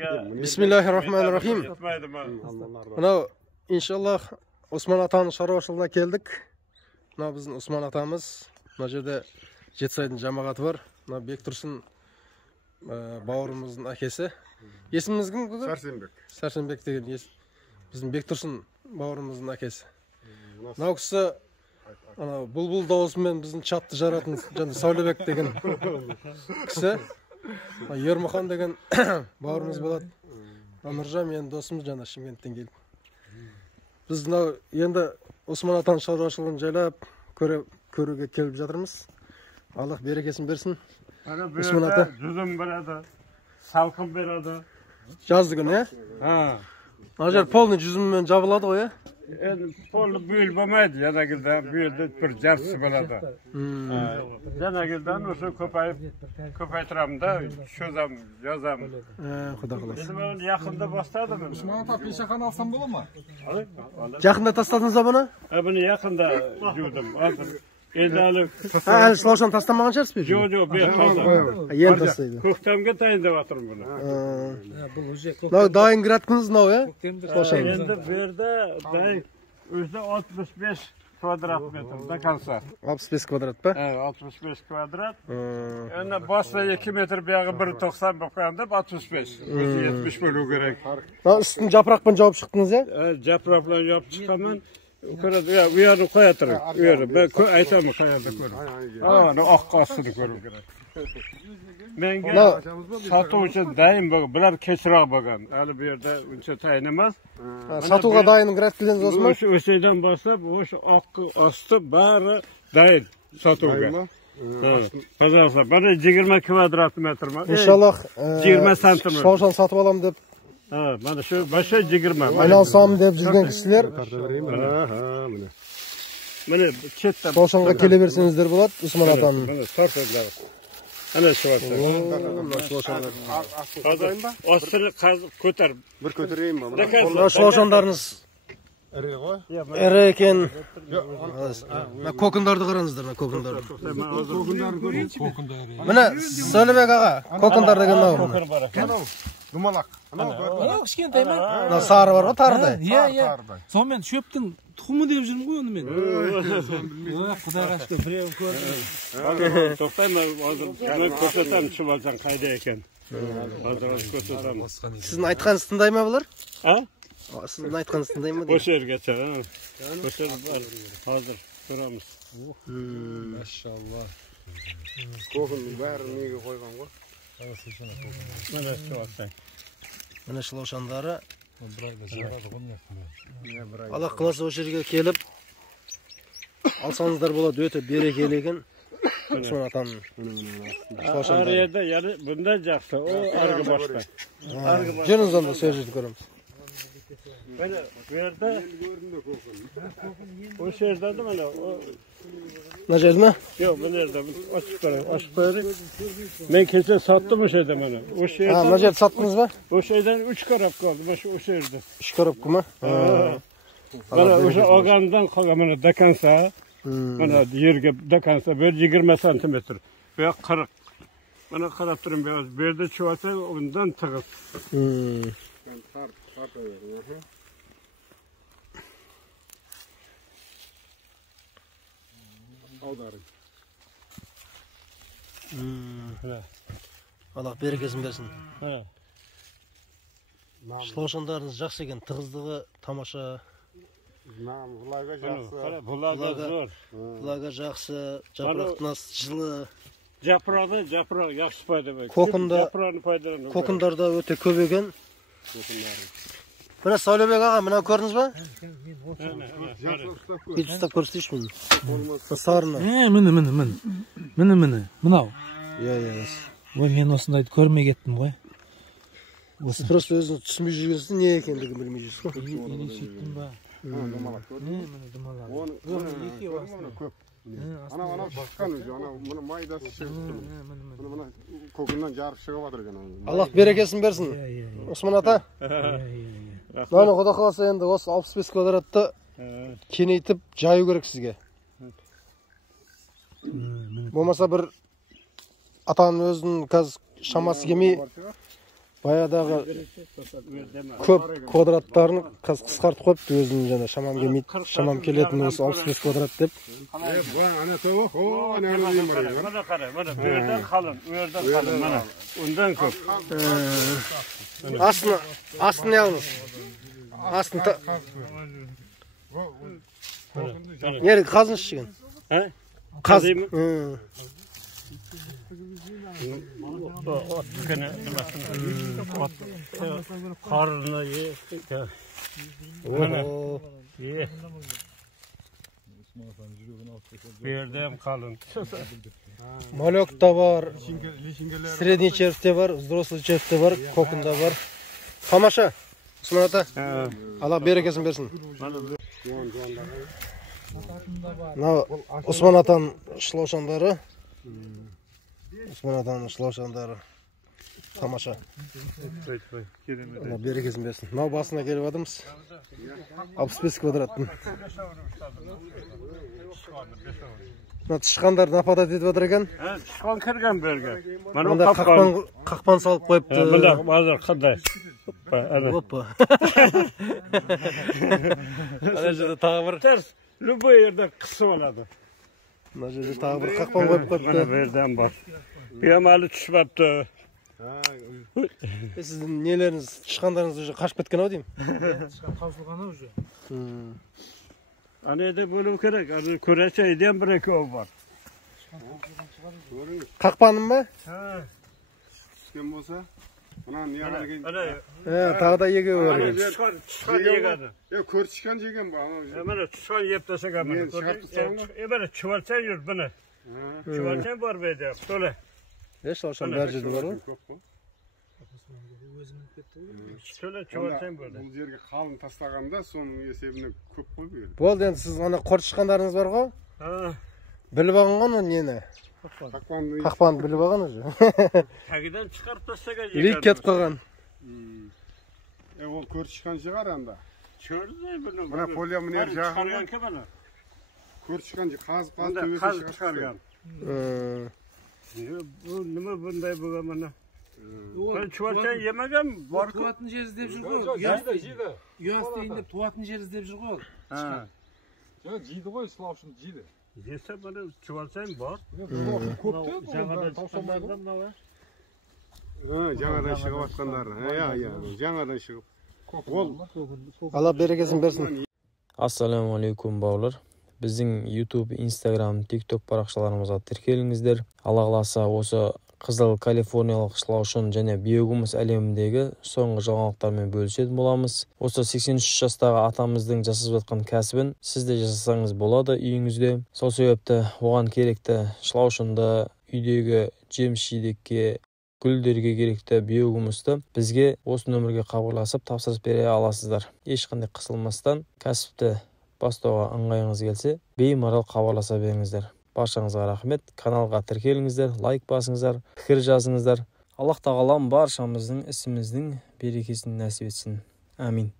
Bismillahirrahmanirrahim. Mına inşallah Osman Ata'nın şaruaşılığına geldik. Mına bizim Osman Ata'mız. Mına жерде Жетісайдың жамағаты бар. Мына Бектұрсын бауырымыздың әкесі. Есіміңіз кім? Сәрсенбек. Сәрсенбек деген біздің Бектұрсын бауырымыздың әкесі. Мынау кісі бұлбұл дауысымен біздің чатты жаратын және Сәулебек деген кісі. Ермұхан деген бауырымыз болады. Нұржан менің досымыз жаңа Шымкенттен келді. Біз мынау енді Осман Атаның шаруашылығын жайлап көруге келіп жатырмыз. Аллах берекесін берсін. Осман Ата. Жүзім береді, салқын береді. Жазды күні, е? Ана жер полный жүзіммен жабылады ғой, е? Полный бүйіл болмайды, жанагілді бүйілді бір жарсы болады. Жанагілден осы көпайтырамын да, шөзам, жазам. Құда қалас. Енді мен яқында бастадым. Осман Ата пешахан алсам бола ма? Жақында тастадыңыз ба бұны? Бұны яқында жудым. Енді алып. Әлі шылаушан тастамаған шығарсыз бе? Жоқ, бер қалды. Ен тастайды. Көктемге дайындап жатырмын бұны. Мынау дайын кіраттыңыз мынау, е? Енді берді дайын өзі 65 квадрат метр до конца. 65 квадрат па? 65 квадрат. Енді баста 2 метр бияғы 1,90 болып қойғанда 65. Өзі 70 бөлу керек. Үстін жапырақпен жауып шықтыңыз, е? Жапырақпен жауып шыққанмен uyarı koyatırım. Uyarı. Ben aytamı koyatı koyarım. Ak астыны көру керек. Менге сату үшін дайын болған, бірақ кешірақ болған. Әлі бұл жерде үнше тайынымыз. Сатуға дайын кірәткілден осымен? Өсейден бастап, ақ асты бары дайын сатуға. Пожалуйста, бәрі 20 квадрат метр ма? İnşallah 20 сантиметр. Шаушан сатып алам деп. Бәрі şu başa 20. Айналсам деп жүрген кісілер. Міне четтен. Шаушанға келе берсеңіздер болады, Осман Атаның. Міне торт өндіріп. Әне шуатса. Астыны қазып көтер. Bir көтерейін ба? Мына шаушандарыңыз Ірі ғой? ірі екен. Кокындарды қараңыздар, кокындарды. Міне Сәулебек аға, кокындар деген мынау. Думалақ. Анау кішкентай ма? Мына сары бар ғой, тарыдай. Иә. Сонымен шөптің тұқымы деп жүрмін ғой оны мен. Құдайға шүкір біреуін көрдім. Тоқтайма, мен көрсетем шұбалжан қайда екен. Көрсетем. Сіздің айтқаныңыз тыңдай ма бұлар? Сіздің айтқаныңыз тыңдай ма? Осы жерге шыға. Осы бар. Hazır тұрамыз. Машалла. Коғының бәрі неге қойған ғой? Міне шуатсаң. Міне шылаушандары. Аллах қаласа осы жерге келіп алсаңыздар болады, өте берекелеген Осман Атаның шылаушандары. Ар жерде, яғни бұнда жақсы, о арғы башта. Жүріңіз онда сол жерді көреміз. Міне bu yerде o жерде де міне Мына жерде ме? Yok bu nerede? Açık koyarım. Ben kesin sattım o şeyden bana. O şeyden. Mına жерді sattınız mı? O şeyden 3 karap kaldı. Başı o şeyde. 3 karap mı? Bana o şey ogandan kalgamına dekansa. Bana yerge dekansa böyle 20 santimetre. Veya 40. Bana karap durun biraz. Bir de çuvalsa ondan tığız. Allah берекесін берсін. Шылаушандарыңыз жақсы екен, тығыздығы тамаша. Влага жақсы. Влага жақсы, жапырақтыңыз жылы. Жапырақ жақсы пайда. Кокындарда өте көп екен. Мына Сәулебек аға, мына көрдіңіз ба? Кетіп ұстап көрсетейші мені. Сарыны. Міне. Мынау. Иә. Ой, мен осындайды көрмей кеттім ғой. Сіз просто өзіңіз түсінбей жүргенсіз, не екендігін білмей жүрсіз ғой. Или сөйттім ба? Думалақ көрдің? Міне думалақ. Көп. Анау шыққан өзі, мұны майдасы шығып. Мұны көкіннен жарып шығып жатыр екен. Аллах берекесін берсін. Осман Ата. Мені Құда қаласа енді осы 65 квадратты кеңейтіп жаю керек сізге. Болмаса бір атаның өзінің қазір шамасы келмей баядағы көп квадраттарын қысқартып қойыпты өзінің жаңа шамам келмейді, шамам келетін осы 65 квадрат деп. Ana tavuk, o ana öyle var ya. Mana qara, mana bu yerdan qalin, u yerdan qalin, mana. Undan ko'p. Астын алыңыз. Астын Нері қазыншы жеген? Қаз. Qarını ye. Bu yerde hem qalin. Малек та бар, средний червь те бар, взрослый червь те бар, кокон да бар. Тамаша. Усман ата. Аллах берекесін берсін. Мына Усман атаның шылаушандары. Усман атаның шылаушандары. Тамаша. Аллах берекесін берсін. Мынау басына келіп адамыз. 65 квадраттың. Мына тышқандар нападать етіп отыр екен. Tishqon kirgan bu yerga. Мында қақпан салып қойыпты. Mında hozir qanday? Опа. Ана жерде тағы бір. Ters, любой yerda qisib oladi. Мына жерде тағы бір қақпан қойып Mana қойыпты. bu yerdan bor. Bu ham hali tushmabdi. Сіздің нелеріңіз, тышқандарыңыз уже қашып кеткен ау деймін. Тышқан таусылған уже. Ana yerda bo'lishi kerak. Hozir ko'racha ham bir ikkovi bor. Қақпаным ба? Ha. Kim olsa, ana niye Ana. Тағы да екеуі бар екен. Tishqon yegadi. Ya ko'rchishgan jegan bu ama. Mana tishqon yeb tashlagan mana. Mana chuvalchan yur buni. Chuvalchan bor bu yerda. To'la. Ешқашан бәр жерде бар ғой. To'la chuvalchan bo'ldi. Bu yerga qalin tashlaganda so'ng esebini ko'p qo'yib berdi. Болды, енді сіз ана қор тышқандарыңыз бар ғой? Ha. Біліп алған ғой нені? Қақпаны біліп алған уже. Tagidan chiqarib tashlagan Лик кетіп қалған. Ол ko'rchishgan шығар анда. Ko'rday buni. Mana poliominer jag'i. Chiqargan-ku mana. Ko'rchishgan qazib Qazib chiqargan. Bu nima bunday bo'lgan mana? Ben chuvalchan yemagan bor-ku. Tuvatın jeri izlep jür ғой. Uyas deyin деп туатын жер іздеп жүр ғой. Ha. Жейді ғой, славшын жейді. Yese bana chuvalchan bor. Жаңадан таусамайды ғой. Жаңадан шығып атқандар. Жаңадан шығып. Алла берекесін берсін. Ассаламу алейкум бауырлар. Біздің YouTube, Instagram, TikTok парақшаларымызға тіркеліңіздер. Алла қаласа осы қызыл калифорниялық шылаушын және биогумус әлеміндегі соңғы жаңалықтармен бөлісетін боламыз. Осы 83 жастағы атамыздың жасап жатқан кәсібін сіз де жасасаңыз болады үйіңізде. Сол себепті оған керекті шылаушынды, үйдегі жеміс-жидекке, гүлдерге керекті биогумусты бізге осы нөмірге хабарласып тапсырыс бере аласыздар. Ешқандай қысылмастан кәсіпті бастауға ыңғайыңыз келсе, беймарал хабарласа беріңіздер. Баршаңызға рахмет. Каналға тіркеліңіздер, лайк басыңыздар, пікір жазыңыздар. Аллах тағалам баршамыздың ісіміздің берекесін нәсіп етсін. Амин.